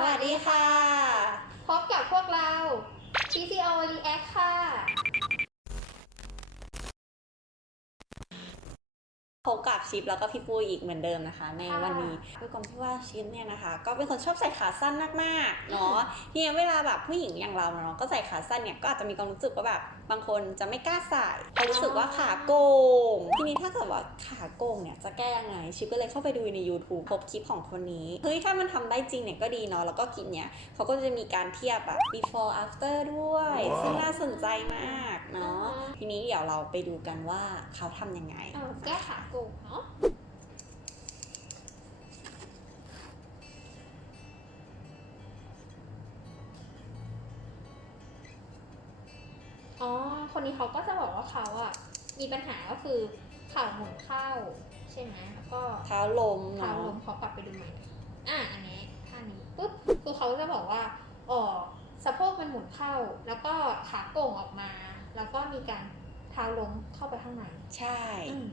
สวัสดีค่ะ พบกับพวกเรา PCO React ค่ะ พบกับชิปแล้วก็พี่ปุ้ยอีกเหมือนเดิมนะคะ ในค่ะวันนี้ด้วยความที่ว่าชิปเนี่ยนะคะ ก็เป็นคนชอบใส่ขาสั้นมากๆเนาะทีนี้เวลาแบบผู้หญิงอย่างเราเนาะก็ใส่ขาสั้นเนี่ยก็อาจจะมีความรู้สึกว่าแบบ บางคนจะไม่กล้าใส่เพราะรู้สึกว่าขาโกง ทีนี้ถ้าเกิดว่าขาโกงเนี่ยจะแก้ยังไง ชิปก็เลยเข้าไปดูใน YouTube พบคลิปของคนนี้ เฮ้ย ถ้ามันทำได้จริงเนี่ยก็ดีเนาะ แล้วก็คลิปเนี่ยเขาก็จะมีการเทียบแบบ before after ด้วยว้าวซึ่งน่าสนใจมากเนาะ ทีนี้เดี๋ยวเราไปดูกันว่าเขาทำยังไงเออแก้ขาโกงเนาะ อ๋อ คนนี้เขาก็จะบอกว่าเขาอะมีปัญหาก็คือเข่าหมุนเข้าใช่ไหมแล้วก็เท้าลมเท้าเนาะลมเขากลับไปดูใหม่อะอันนี้ท่านี้ปุ๊บคือเขาจะบอกว่าอ๋อสะโพกมันหมุนเข้า แล้วก็ขาโก่งออกมา แล้วก็มีการเท้าล้มเข้าไปข้างในใช่ อืม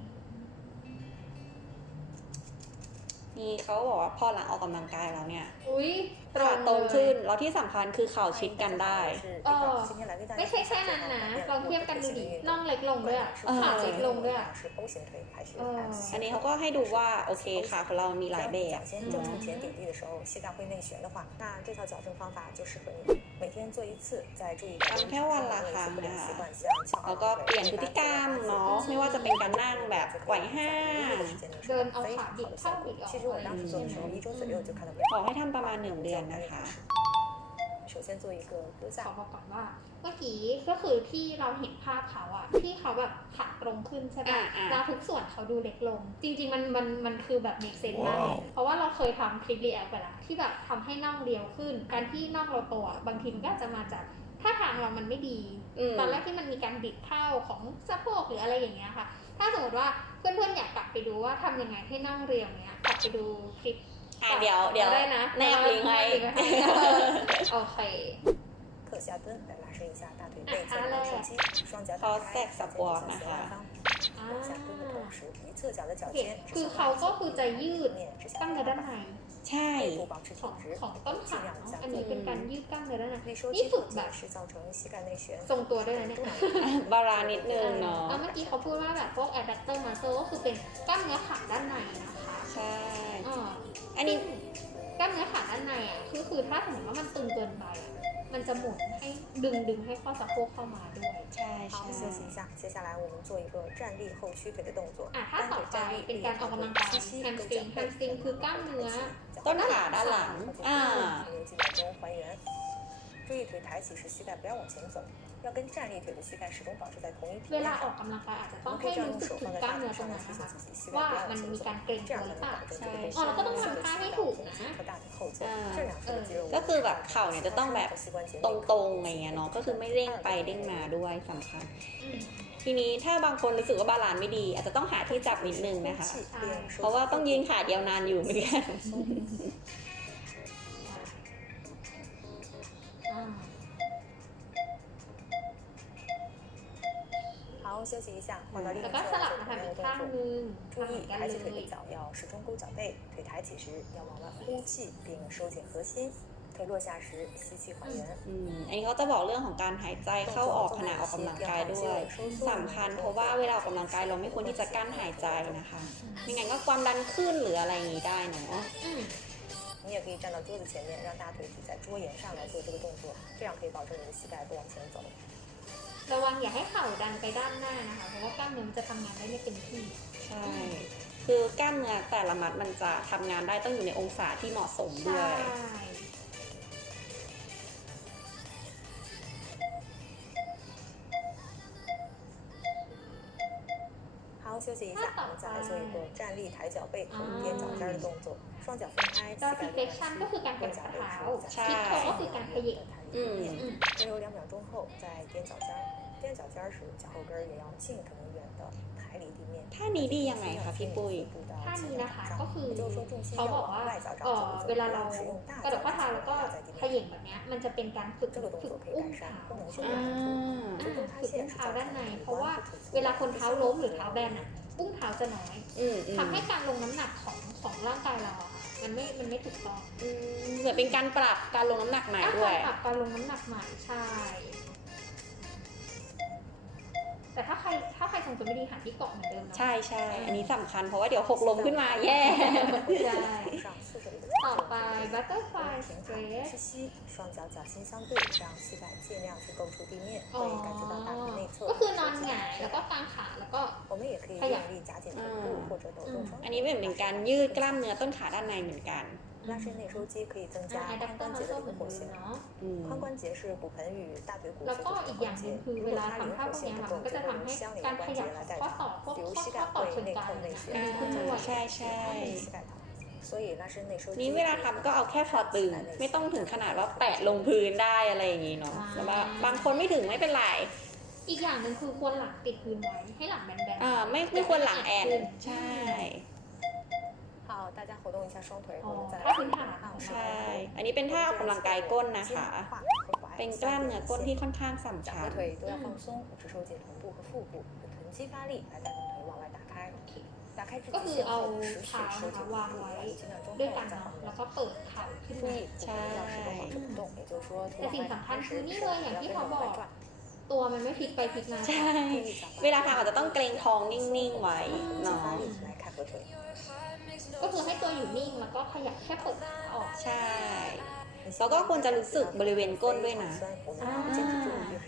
นี่เขาบอกว่าพอหลังออกกำลังกายแล้วเนี่ย อุ้ย ขาตรง เลย ขึ้น แล้วที่สำคัญคือเข่าชิดกันได้ เออไม่ใช่แค่นั้นนะ ลองเทียบกันดูดิ น่องเล็กลงด้วยอะ เออ ขาเล็กลงด้วยอะ เออ อันนี้เขาก็ให้ดูว่าโอเคขาของเรามีหลายแบบ 先正常前点地的时候，膝盖会内旋的话，那这套矫正方法就适合你 每天做一次，再注意 ทำแค่วันละครั้ง 不良 นะคะ 习惯，像翘 แล้วก็เปลี่ยนพฤติกรรมเนาะ ไม่ว่าจะเป็นการนั่งแบบไหวห้าง เดินเอาขาบิดเข้าบิดออก 其实我当时做的时候，一周左右就看到变 ขอให้ทำประมาณหนึ่งเดือนนะคะ 首先做一个歌ขอบอกก่อนว่าเมื่อกี้ก็คือที่เราเห็นภาพเขาอะที่เขาแบบขาตรงขึ้นใช่ไหมแล้วทุกส่วนเขาดูเล็กลง จริง ๆ มันมันมันคือแบบเมกเซนมากเพราะว่าเราเคยทำคลิปเรียกไปละที่แบบทำให้น่องเรียวขึ้น การที่น่องเราโตบางทีมันก็จะมาจากถ้าทางเรามันไม่ดีตอนแรกที่มันมีการบิดเข้าของสะโพกหรืออะไรอย่างเงี้ยค่ะ ถ้าสมมติว่าเพื่อนๆอยากกลับไปดูว่าทำยังไงให้น่องเรียวเนี้ยกลับไปดูคลิปอ่ะเดี๋ยวเดี๋ยว ได้นะ แนบลิงก์ให้ แนบลิงก์ให้โอเค 课下蹲来拉伸一下大腿内侧啊的手肌，双脚打 Cossack 开，向前 support 向 นะ 前 คะ 拉方。 อ่า 往下蹲的同时，一侧脚的脚 โอเค 尖指 คือ 向 เขาก็คือจะยืด 面指向 กล้ามเนื้อด้านใน ใช่ 背部保持 ของ 挺直， ของต้นขา 尽量 เนาะ 向 อันนี้ 左。 เป็นการยืดกล้ามเนื้อด้านใน 内收 นี่ 肌 ฝึ 附 กแบบ 近是造成膝盖内旋。 ทรงตัวด้วยนะเนี่ย บาลานซ์นิดนึงเนาะ แล้วเมื่อกี้เขาพูดว่าแบบพวก adductor muscle ก็คือเป็นกล้ามเนื้อขาด้านในนะคะ ใช่ อ่า อั นนี้ กล้ามเนื้อขาด้านในอ่ะคือคือถ้าสมมติว่ามันตึงเกินไปอ่ะมันจะหมุนให้ดึงดึงให้ข้อสะโพกเข้ามาด้วย ใช่ 好， ใช่ 休息一下。接下来我们做一个站立后屈腿的动作。 อ่ะถ้าต่อไปเป็นการออกกำลังกาย hamstring hamstring คือกล้ามเนื้อ ต้นขาด้านหลัง อ่า 停留几秒钟还原。注意腿抬起时膝盖不要往前走， 要跟站立腿的膝盖始终保持在同一平 เว 面 ลาอ 上 อก。กำลังกายอาจจะ 我 ต้อง 们可 ให้ 以这样 รู้ 用 สึก 手 ถึง 放在 กล้าม 大 เนื้อ 腿 ตรง 上 นั้น 来提 นะคะ 醒自己膝盖 ว่า 不要 มัน 往 มี 前 การ 走。 เกร็ง 这 ตัว 样 หรือ 才 เปล่า 能保证 ใช่ 这个 อ๋อเราก็ต้องทำท่าให้ถูกนะ 和大腿后侧这两侧的肌肉 ก็คือแบบเข่าเนี่ยจะต้องแบบตรงๆอะไรเงี้ยเนาะ ก็คือไม่เด้งไปเด้งมาด้วยสำคัญ อืม ทีนี้ถ้าบางคนรู้สึกว่าบาลานซ์ไม่ดี อาจจะต้องหาที่จับนิดนึงนะคะ 气练收 เพราะว่าต้องยืนขาเดียวนานอยู่เหมือนกัน 好，休息一下，换到另一 แล้ว 侧 ก็สลับ 做 มา 同 ทำ 样 อี 的 กข้าง 动作。 นึง 注 ทำเหมื 意 อนกัน 抬 เล 起腿的 ย 脚要始终勾脚背，腿抬起时要往外呼气，并收紧核心。腿落下时吸气还原。 อืมอันนี้เขาจะบอกเรื่องของการหายใจเข้าออกขณะออกกำลังกายด้วยสำคัญเพราะว่าเวลาออกกำลังกายเราไม่ควรที่จะกั้นหายใจนะคะไม่งั้นก็ความดันขึ้นหรืออะไรอย่างนี้ได้เนาะ อืม 你也可以站到桌子前面，让大腿抵在桌沿上来做这个动作，这样可以保证你的膝盖不往前走。 ระวังอย่าให้เข่าดันไปด้านหน้านะคะ เพราะว่ากล้ามเนื้อมันจะทำงานได้ไม่เต็มที่ ใช่ คือกล้ามเนื้อแต่ละมัดมันจะทำงานได้ต้องอยู่ในองศาที่เหมาะสมด้ ใช่ วย 好，休息一下，我们再来做一个站立抬脚背和踮脚尖的动作，双脚分开，膝 ดอ 盖 ซิ 仍 เฟ 然 ชันก็คือการก 踮 ระ 脚 ดิก 背 เท้า 手 ใช่ คิดโคก็คือการขยิบ 嗯 嗯，温柔两秒钟后再踮脚尖儿，踮脚尖儿时脚后跟儿也要尽可能远的抬离地面。 ท่านี้ดียังไงคะพี่ปุ้ย ท่านี้นะคะก็คือ 也就是说重心 เขา 要 บอกว่า 往外脚掌 เอ่อ 走一走， เวลา 不 เรา 要使用大 กระดกข้อ 脚 เท้าแล้วก็ 压在地 ข 面 ยิบแบบเนี้ยมันจะเป็นการฝึก 这个动 ฝึก 作可以 อุ้ม 改善 เท้า 功能性 อ่า 的中塌 ฝึกอุ้ 陷 ม 是 เท้า 造 ด้าน 成 ใน 你 เพราะว่า 弯不腿 เวลาคนเท้าล้มหรือเท้าแบนอ่ะอุ้งเท้าจะน้อย อืมอืม ทำให้การลงน้ำหนักของของร่างกายเราอะค่ะ มันไม่มันไม่ถูกต้องอืมเหมือนเป็นการปรับการลงน้ำหนักใหม่ด้วย การปรับการลงน้ำหนักใหม่ใช่ แต่ถ้าใครถ้าใครทรงตัวไม่ดีหาที่เกาะเหมือนเดิมเนาะ ใช่ใช่ อันนี้สำคัญเพราะว่าเดี๋ยวหกล้มขึ้นมาแย่ ใช่ 上四个里的 ต่อไป butterfly 平躺 stretch 屈膝，双脚脚心相对，让膝盖尽量去够触地面， อ๋อ 可以感觉到大腿内侧。 ก็คือนอนหงายแล้วก็กางขาแล้วก็ 我们也可以用力夹紧臀部或者抖动双 อันนี้เหมือนเป็นการยืดกล้ามเนื้อต้นขาด้านในเหมือนกัน 拉伸内收肌可以增 อ่า 加 แอดดั 髋 ปเตอร์ 关 มั 节 น 的 ก็เหมือน 灵活 เดิม 性。 เนาะ อืม 髋关节是骨盆与大腿骨 แล้ว 所 ก็ 组 อี 成 กอย่าง 关 หนึง 节。 คือ 如 เว 果 ลา 它灵 ทำท่า 活 พวก 性 เนี้ย 不 ค่ะมัน 够， ก็ 就 จะ 会 ทำ 用 ให้ 相邻 การ 的 ข 关 ยับ 节来代 ข้อ 偿， ต่อพวก 比如 ข้อ 膝 ข้อ 盖 ต่อ 会 เชิง 内 กราน 扣 อะไร 内 เงี้ย 旋， อันนี้ขึ้นด้วย ใช่ใช่ 膝盖疼。所以拉伸内收肌。 นี้เวลาทำก็เอาแค่พอตึง ไม่ต้องถึงขนาดว่าแปะลงพื้นได้อะไรอย่างนี้เนาะแต่ว่าบางคนไม่ถึงไม่เป็นไร อีกอย่างหนึ่งคือควรหลังติดพื้นไว้ให้หลังแบนๆ อ่าไม่ไม่ควรหลังแอน ใช่ 好， 大家活动一下双腿，哦我们再来它很好按按 ใช่ อันนี้เป็นท่าออกกำลังกายก้นนะคะ เป็นกล้ามเนื้อก้นที่ค่อนข้างสำ 两 คัญ 个腿都要放松，只收紧臀部和腹部，用臀肌发力来带动腿往外打开。打开至 ก็ 极 คือ 限 เอา 后，持续 เท้า 收 นะคะ 紧腹 วาง 部， ไว้ 五几秒钟 ด้วย 后 กัน 再 เนาะ 放 แล้ว 松。 ก็เปิดเข่าขึ้น 注 มา 意，骨盆要始终往主动，也就是说腿 แต่ 往 สิ่ง 外 สำคัญ 开 คือ 时， นี่ 手 เลยอย่าง 不要 ที่ 跟 เขา 着 บ 往 อก 外转。 ตัวมันไม่พลิกไปพลิกมา ใช่ เวลาทำอาจจะต้องเกรงท้องนิ่งๆไว้ 肌 เนาะ ก็คือให้ตัวอยู่นิ่งแล้วก็ขยับแค่เปิดออกใช่แล้วก็ควรจะรู้สึกบริเวณก้นด้วยนะ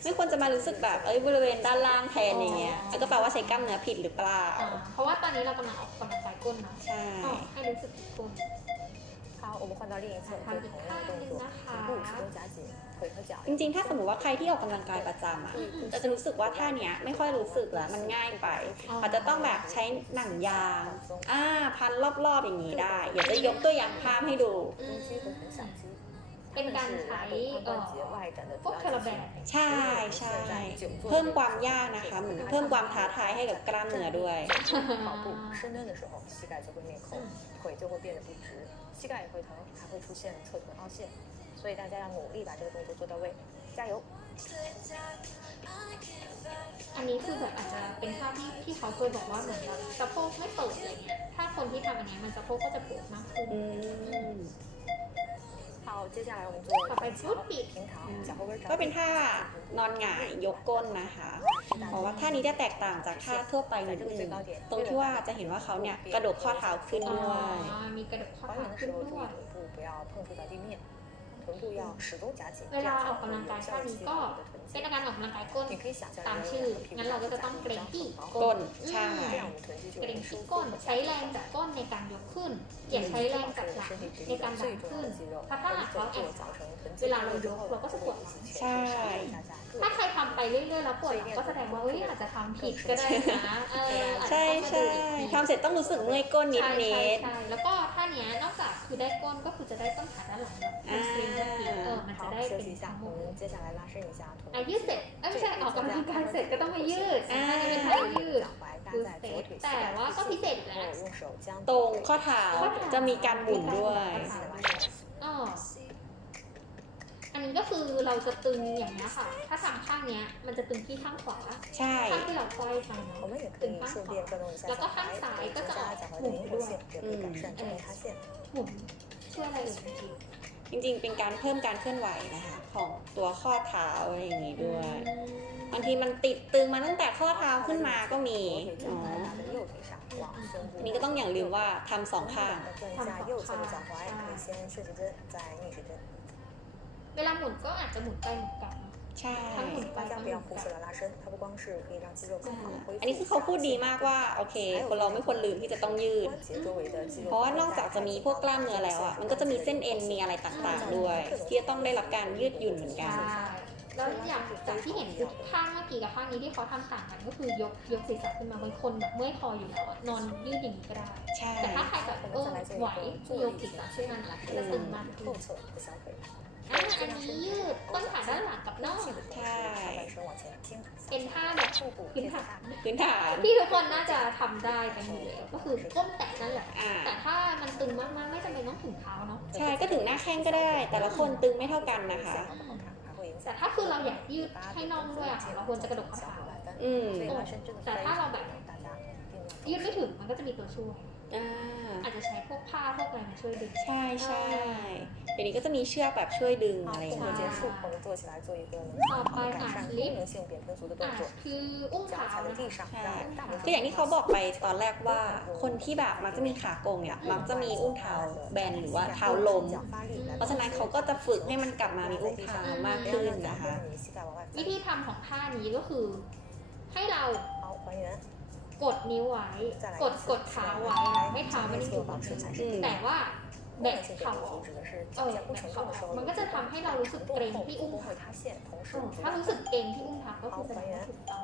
ไม่ควรจะมารู้สึกแบบเอ้ยบริเวณด้านล่างแทนอย่างเงี้ยแล้วก็แปลว่าใช้กล้ามเนื้อผิดหรือเปล่า เพราะว่าตอนนี้เรากำลังออกกำลังกายก้นนะใช่ให้รู้สึกก้นเอาโอมคอนดอรี่ส่วนตัวของตัวตัวผู้ผู้จ้าจี คยเข้าใจจริงๆ ถ้าสมมติว่าใครที่ออกกำลังกายประจำอะจะจะรู้สึกว่าท่าเนี้ยไม่ค่อยรู้สึกละมันง่ายไปอาจจะต้องแบบใช้หนังยางอ่าพันรอบๆอย่างนี้ได้อยากจะยกตัวอย่างภาพให้ดูเป็นการใช้พวกคาราแบใช่ใช่เพิ่มความยากนะคะเหมือนเพิ่มความท้าทายให้กับกล้ามเนื้อด้วย 跑步深蹲的时候，膝盖就会内扣，腿就会变得不直，膝盖也会疼，还会出现侧臀凹陷。所以大家要努力把这个动作做到位，加油！ อันนี้คือแบบอาจจะเป็นภาพที่ที่เขาเคยบอกว่าเหมือนแบบสะโพกไม่เปิดอะไรเงี้ย ถ้าคนที่ทำอันเนี้ยมันสะโพกก็จะเปิดมากขึ้น อืม 好，接下来我们做好拜脚，Judy 平躺，脚后跟着 ก็เป็นท่านอนหงายยกก้นนะคะ เพราะว่าท่านี้จะแตกต่างจากท่าทั่วไปนิดนึงตรงที่ว่าจะเห็นว่าเขาเนี่ยกระดกข้อเท้าขึ้น อ๋อ ด้วย มีกระดกข้อ 还 เท้า 原的 ขึ้น 时候注 ด้ 意 วย เวลาออกกำลังกายท่านี้ก็เป็นการออกกำลังกายก้นตามชื่อ งั้นเราก็จะต้องเกรงที่ก้นใช่เกรงที่ก้น ใช้แรงจากก้นในการยกขึ้นอย่าใช้แรงจากหลังในการดันขึ้นเพราะถ้าหลังเราแอบเวลาเรายกเราก็จะปวดใช่ ถ้าใครทำไปเรื่อยๆแล้วปวดก็แสดงว่าเฮ้ยอาจจะทำผิดก็ได้นะใช่ใช่ทำเสร็จต้องรู้สึกเมื่อยก้นนิดนิดแล้วก็ท่านี้นอก คือได้ก้นก็คือจะได้ต้นขาด้านหลังแบบ อ่า สลิงเมื่อกี้เออมันจะ 好 ได้， 休 เป็น 息一 ทั้ 下 ง，หม 我 ด 们接下来拉伸一下臀 อ่ะ 部。 ยืดเสร็จเอ้ยไม่ใช่ออกกำลังกายเสร็จก็ต้องมายืดอ่านี่เป็นท่ายืด 脚踝搭 คือ 在 เสร็ 左 จ 腿膝 แต่ 盖 ว่าก็ 附 พิ 近， เศษอีกแล้ว 然后用手将 ตรงข้อเท้าจะมีการหมุนด้วย อ๋อ อันนี้ก็คือเราจะตึงอย่างนี้ค่ะ ถ้าทางข้างเนี้ยมันจะตึงที่ข้างขวา ใช่ข้างที่เราคอยทำเนาะตึงข้างขวาแล้วก็ข้างซ้ายก็จะออกหมุนด้วยอืมหมุนช่วอะไรจริงๆ เป็นการเพิ่มการเคลื่อนไหวนะคะ ของตัวข้อเท้าอะไรอย่างนี้ด้วยบางทีมันติดตึงมาตั้งแต่ข้อเท้าขึ้นมาก็มีอ๋อนี่ก็ต้องอย่างลืมว่าทำสองข้างทำสองข้าง เวลาหมุนก็อาจจะหมุนไปหมุนกลับ ใช่ทั้งหมุนไปทั้งหมุนกลับอันนี้คือเขาพูดดีมากว่าโอเค คนเราไม่ควรลืมที่จะต้องยืด เพราะว่านอกจากจะมีพวกกล้ามเนื้อแล้วอะมันก็จะมีเส้นเอ็นมีอะไรต่างๆด้วย ที่จะต้องได้รับการยืดหยุ่นเหมือนกันแล้วอย่างจากที่เห็นข้างเมื่อกี้กับข้างนี้ที่เขาทำต่างกันก็คือยกยกศีรษะขึ้นมาบางคนแบบเมื่อยคออยู่แล้วนอนยืดอย่างนี้ก็ได้แต่ถ้าใครแบบเออไหวยกศีรษะช่วยมาแล้วจะตึงมากขึ้น อันนี้ยืดต้นขาด้านหลังกับน่องใช่เป็นท่าแบบพื้นฐานพื้นฐาน ที่ทุกคนน่าจะทำได้กันอยู่แล้วก็คือก้มแตะนั่นแหละแต่ถ้ามันตึงมากๆไม่จำเป็นต้องถึงเท้าเนาะใช่ ก็ถึงหน้าแข้งก็ได้ แต่ละคนตึงไม่เท่ากันนะคะ แต่ถ้าคือเราอยากยืดให้น่องด้วยอะค่ะเราควรจะกระดกข้อเท้าอืม แต่ถ้าเราแบบยืดไม่ถึงมันก็จะมีตัวช่วย อ่า อาจจะใช้พวกผ้าพวกอะไรมาช่วยดึง ใช่ใช่เดี๋ยวนี้ก็จะมีเชือกแบบช่วยดึง 好， อะไรอ 动 ย่าง 作 เงี้ 结 ย 束，我们坐起来做一个能好更好地改善好功能性扁平足的动 อ่ะ 作。 คืออุ้ง 脚 เท้า 踩在 นะ 地 คะ 上， ใช่ 让大拇指 คืออย่างที่เขาบอกไปตอนแรกว่าคนที่แบบมักจะมีขาโกงเนี่ยมักจะมีอุ้งเท้าแบนหรือว่าเท้าลม เพราะฉะนั้นเขาก็จะฝึกให้มันกลับมามีอุ้งเท้ามากขึ้นนะคะ วิธีทำของท่านี้ก็คือ ให้เรา 好，还原。 กดนิ้วไว้ กดกดเท้าไว้ให้เท้ามันอยู่กับพื้แต่ว่าแบกเข่าเออแบกเข่ามันก็จะทำให้เรารู้สึกเกรงที่อุ้งผักถ้ารู้สึกเกรงที่อุ้งทักก็คือแสดงว่าถูกต้อง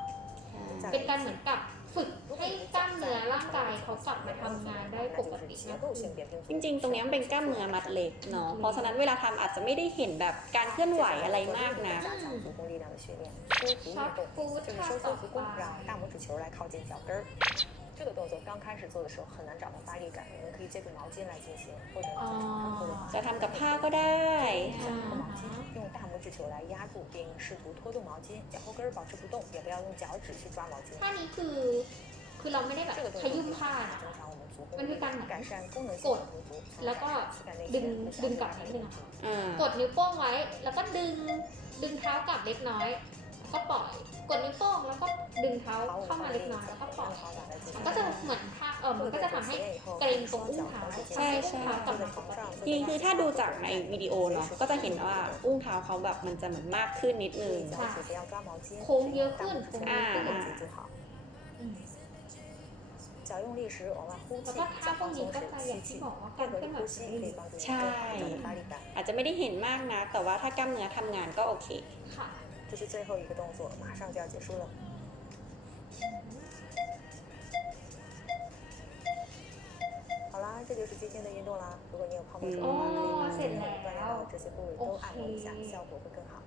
เป็นการเหมือนกับ ฝึกให้กล้ามเนื้อร่างกายเขากลับมาทำงานได้ปกติมากขึ้น จริงๆ ตรงเนี้ยมันเป็นกล้ามเนื้อมัดเล็กเนาะ เพราะฉะนั้นเวลาทำอาจจะไม่ได้เห็นแบบการเคลื่อนไหวอะไรมากนะ 加强足弓力量的训练，收腹运动就是收缩足弓，让大拇指球来靠近脚跟儿。这个动作刚开始做的时候很难找到发力感，你们可以借助毛巾来进行，或者做成康复的 จะทำกับผ้าก็ได้ 夹个毛巾， 用大拇指球来压住，并试图拖动毛巾，脚后跟儿保持不动，也不要用脚趾去抓毛巾。 ท่านี้คือ คือเราไม่ได้แบบ 这个动 ข 作 ยุ่มผ้านะ 增强我们足弓มันคื 力 อการ 量，改善功能性กด 扁平足， แล้วก็ 膝盖内 ดึง 旋和 ดึง 小 กลับ 腿 นิดนึงอะค่ะ อ่า กดนิ้วโป้งไว้ แล้วก็ดึง ดึงเท้ากลับเล็กน้อย ก็ปล่อย กดนิ้วโป้งแล้วก็ดึงเท้าเข้ามาเล็กน้อยแล้วก็ปล่อยมันก็จะเหมือนท่าเออมันก็จะทำให้เกรงตรงอุ้งเท้าใช่ใช่กลับากติจริงคือถ้าดูจากในวิดีโอเนาะก็จะเห็นว่าอุ้งเท้าเขาแบบมันจะเหมือนมากขึ้นนิดนึงโค้งเยอะขึ้นโค้งเยอะขึ้นแล้วก็ท่าพวกนี้ก็จะอย่างที่บอกว่าการเคลื่อนไหวใช่ อาจจะไม่ได้เห็นมากนะ แต่ว่าถ้ากล้ามเนื้อทำงานก็โอเคค่ะ 这是最后一个动作，马上就要结束了。好啦，这就是今天的运动啦。如果你有泡沫虫的话，可以把今天我们锻炼到的这些部位都按摩一下，效果会更好。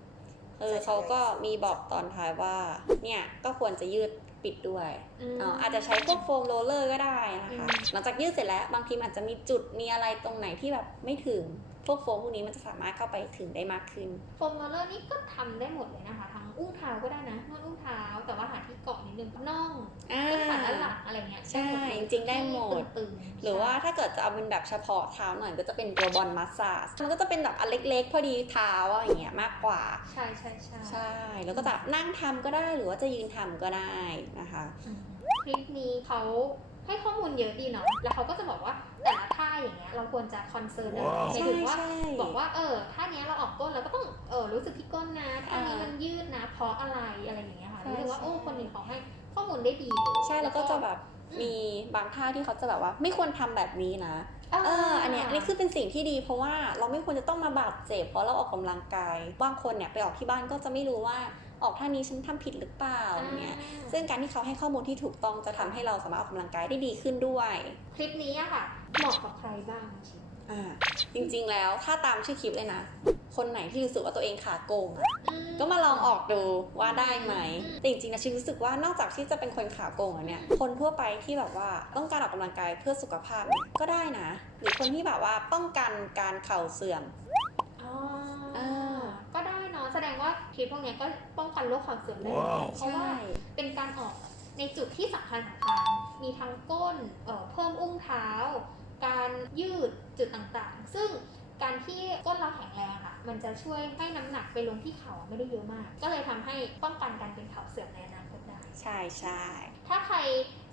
เออเขาก็มีบอกตอนท้ายว่า เนี่ย ก็ควรจะยืดปิดด้วย อืม อ๋ออาจจะใช้พวกโฟมโรลเลอร์ก็ได้นะคะ อืม หลังจากยืดเสร็จแล้ว บางทีมันอาจจะมีจุด มีอะไรตรงไหนที่แบบไม่ถึง พวกโฟมพวกนี้มันจะสามารถเข้าไปถึงได้มากขึ้น โฟมโรลเลอร์นี่ก็ทำได้หมดเลยนะคะ ทั้งอุ้งเท้าก็ได้นะนวดอุ้งเท้า แต่ว่าหาที่เกาะนิดนึงน่องอ่าต้นขาด้านหลังอะไรเงี้ยใช่จริงๆได้หมดตึงๆหรือว่าถ้าเกิดจะเอาเป็นแบบเฉพาะเท้าหน่อยก็จะเป็นตัวบอลมัสซาจมันก็จะเป็นแบบอันเล็ก ๆ พอดีเท้าอะไรอย่างเงี้ยมากกว่า ใช่ใช่ใช่ใช่แล้วก็จะนั่งทำก็ได้หรือว่าจะยืนทำก็ได้นะคะอืมคลิปนี้เขา ให้ข้อมูลเยอะดีเนาะ แล้วเขาก็จะบอกว่าแต่ละท่าอย่างเงี้ยเราควรจะคอนเซิร์นอะไรหมายใช่ถึงว่าใช่บอกว่าเออท่าเนี้ยเราออกก้นเราก็ต้องเออรู้สึกที่ก้นนะท่านี้อ่ามัมันยืดนะเพราะอะไรอะไรอย่างเงี้ยค่ะใช่รู้สึกว่าใช่โอ้คนนี้เขาให้ข้อมูลได้ดีเลยใช่แล้วก็จะแบบมีบางท่าที่เขาจะแบบว่า ไม่ควรทำแบบนี้นะเอออันเนี้ยอันนี้คือเป็นสิ่งที่ดีเพราะว่าเราไม่ควรจะต้องมาบาดเจ็บเพราะเราออกกำลังกายบางคนเนี่ยไปออกที่บ้านก็จะไม่รู้ว่า ออกท่านี้ฉันทำผิดหรือเปล่าอย่างเงี้ยซึ่งการที่เขาให้ข้อมูลที่ถูกต้องจะทำให้เราสามารถออกกำลังกายได้ดีขึ้นด้วย คลิปนี้อะค่ะเหมาะกับใครบ้างชิอ่าจริงๆแล้วถ้าตามชื่อคลิปเลยนะ คนไหนที่รู้สึกว่าตัวเองขาโกงอะอืก็มาลองออกดูว่าได้ไหมแต่จริงๆนะชิรู้สึกว่านอกจากที่จะเป็นคนขาโกงแล้วเนี่ย คนทั่วไปที่แบบว่าต้องการออกกำลังกายเพื่อสุขภาพเนี่ยก็ได้นะ หรือคนที่แบบว่าป้องกันการเข่าเสื่อม อ๋อ อ่า ก็ได้เนาะ แสดงว่าคลิปพวกเนี้ยก็ป้องกันโรคเข่าเสื่อมได้เลยเพราะว่าเป็นการออกในจุดที่สำคัญสำคัญมีทั้งก้นเอ่อเพิ่มอุ้งเท้า การยืดจุดต่างๆ ซึ่งการที่ก้นเราแข็งแรงอะมันจะช่วยให้น้ำหนักไปลงที่เข่าไม่ได้เยอะมาก ก็เลยทำให้ป้องกันการเป็นเข่าเสื่อมในอนาคตได้ ใช่ใช่ถ้าใคร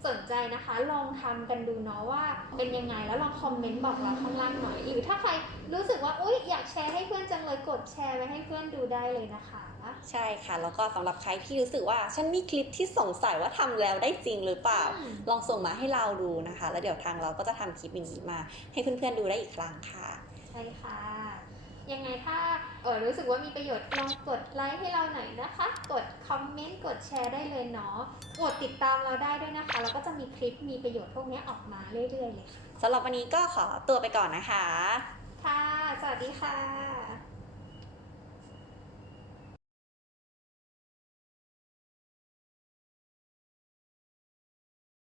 สนใจนะคะ ลองทำกันดูเนาะว่าเป็นยังไงแล้วลองคอมเมนต์บอกเราข้างล่างหน่อยหรือถ้าใคร รู้สึกว่าอุ๊ยอยากแชร์ให้เพื่อนจังเลยกดแชร์ไว้ให้เพื่อนดูได้เลยนะคะ ใช่ค่ะ แล้วก็สำหรับใครที่รู้สึกว่า ฉันมีคลิปที่สงสัยว่าทำแล้วได้จริงหรือเปล่า อืม ลองส่งมาให้เราดูนะคะ แล้วเดี๋ยวทางเราก็จะทำคลิปอย่างนี้มา ให้เพื่อนๆดูได้อีกครั้งค่ะ ใช่ค่ะ ยังไงถ้าเออรู้สึกว่ามีประโยชน์ลองกดไลค์ให้เราหน่อยนะคะ กดคอมเมนต์กดแชร์ได้เลยเนาะกดติดตามเราได้ด้วยนะคะแล้วก็จะมีคลิปมีประโยชน์พวกนี้ออกมาเรื่อยๆเลยค่ะ สำหรับวันนี้ก็ขอตัวไปก่อนนะคะ ค่ะ สวัสดีค่ะ